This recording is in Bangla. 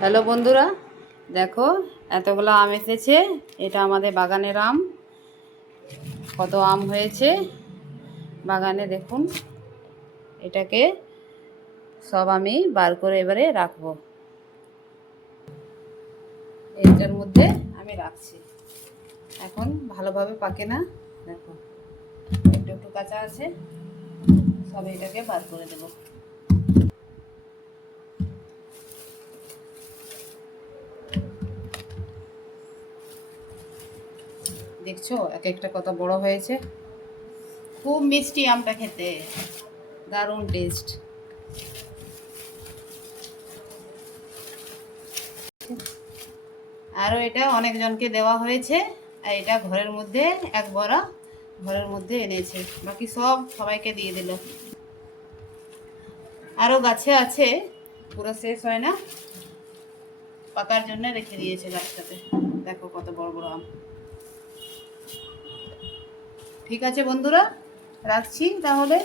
হ্যালো বন্ধুরা, দেখো এতগুলো আম এসেছে। এটা আমাদের বাগানের আম। কত আম হয়েছে বাগানে দেখুন। এটাকে সব আমি বার করে এবারে রাখবো। এটার মধ্যে আমি রাখছি। এখন ভালোভাবে পাকে না, দেখো একটু একটু কাঁচা আছে। সব এটাকে বার করে দেবো। দেখছো এক একটা কত বড় হয়েছে। খুব মিষ্টি আমটা খেতে, দারুণ টেস্ট। আরও এটা অনেকজনকে দেওয়া হয়েছে। আর এটা ঘরের মধ্যে এক বড়া ঘরের মধ্যে এনেছে, বাকি সবাইকে দিয়ে দিল। আরও গাছে আছে, পুরো শেষ হয় না, পাকার জন্য রেখে দিয়েছে গাছটাতে। দেখো কত বড় বড় আম। ঠিক আছে বন্ধুরা, রাখছি তাহলে।